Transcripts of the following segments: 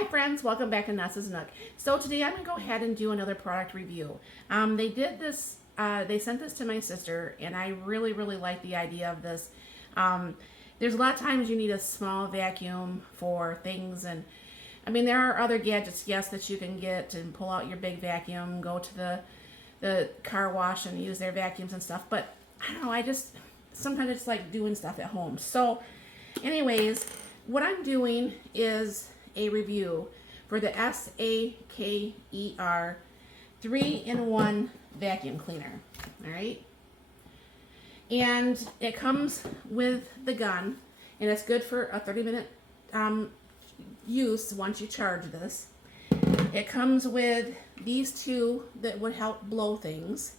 Hi friends, welcome back to Nessa's Nook. So today I'm going to go ahead and do another product review. They did this, they sent this to my sister, and I really like the idea of this. There's a lot of times you need a small vacuum for things, and I mean there are other gadgets, yes, that you can get and pull out your big vacuum, go to the car wash and use their vacuums and stuff, but I don't know, sometimes it's like doing stuff at home. So anyways, what I'm doing is a review for the SAKER 3-in-1 vacuum cleaner. All right, and it comes with the gun, and it's good for a 30-minute use once you charge this. It comes with these two that would help blow things,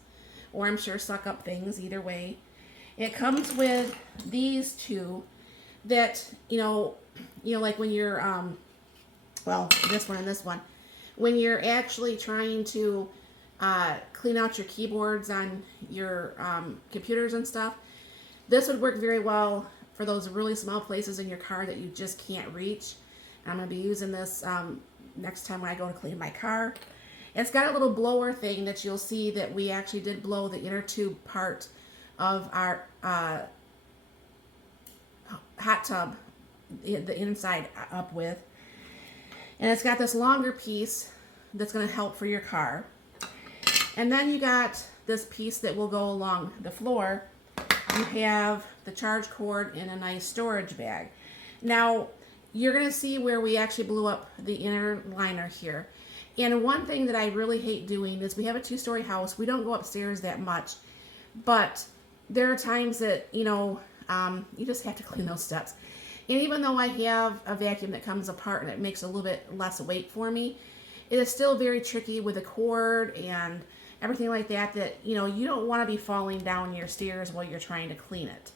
or I'm sure suck up things, either way. It comes with these two that, you know, like when you're, well, this one and this one, when you're actually trying to clean out your keyboards on your computers and stuff, this would work very well for those really small places in your car that you just can't reach. I'm going to be using this next time when I go to clean my car. It's got a little blower thing that you'll see that we actually did blow the inner tube part of our hot tub, the inside up with. And it's got this longer piece that's going to help for your car. And then you got this piece that will go along the floor. You have the charge cord in a nice storage bag. Now, you're going to see where we actually blew up the inner liner here. And one thing that I really hate doing is we have a 2-story house. We don't go upstairs that much. But there are times that, you just have to clean those steps. And even though I have a vacuum that comes apart and it makes a little bit less weight for me, it is still very tricky with the cord and everything like that, you don't want to be falling down your stairs while you're trying to clean it.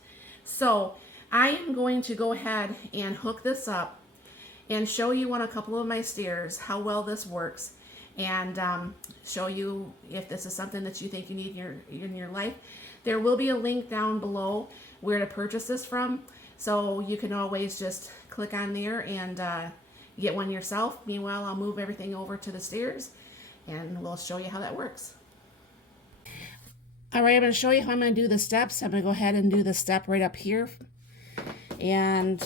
So I am going to go ahead and hook this up and show you on a couple of my stairs how well this works, and show you if this is something that you think you need in your life. There will be a link down below where to purchase this from, so you can always just click on there and get one yourself. Meanwhile, I'll move everything over to the stairs and we'll show you how that works. All right, I'm going to show you how I'm going to do the steps. I'm going to go ahead and do the step right up here. And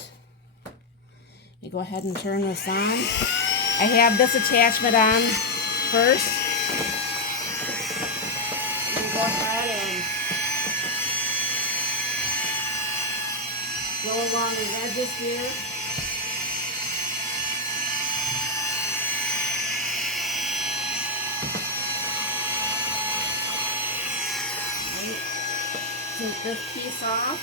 you go ahead and turn this on. I have this attachment on first. And go ahead and go along the edges here. Right. Take this piece off.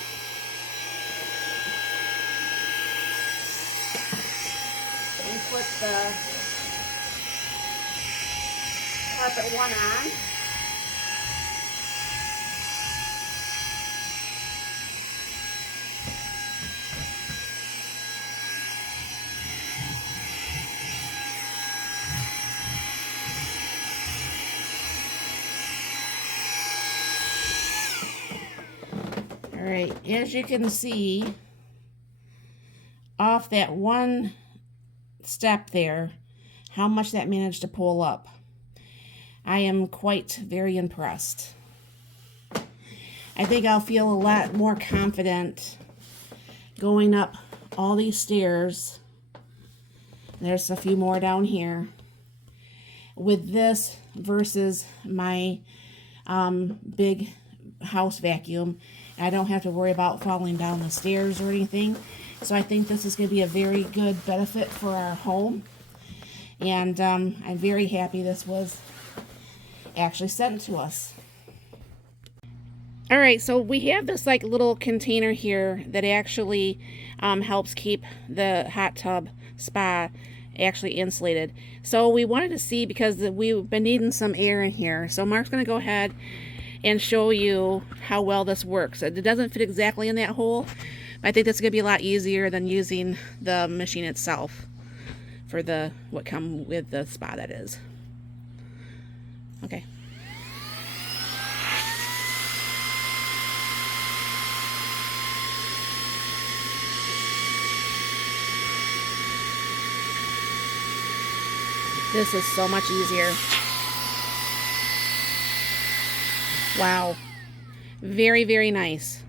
And put the carpet one on. Alright, as you can see, off that one step there, how much that managed to pull up. I am very impressed. I think I'll feel a lot more confident going up all these stairs. There's a few more down here with this versus my big house vacuum. I don't have to worry about falling down the stairs or anything. So I think this is going to be a very good benefit for our home. And I'm very happy this was actually sent to us. All right, so we have this like little container here that actually helps keep the hot tub spa actually insulated. So we wanted to see, because we've been needing some air in here. So Mark's going to go ahead and show you how well this works. It doesn't fit exactly in that hole, but I think this is going to be a lot easier than using the machine itself for what comes with the spa, that is. Okay. This is so much easier. Wow. Very, very nice.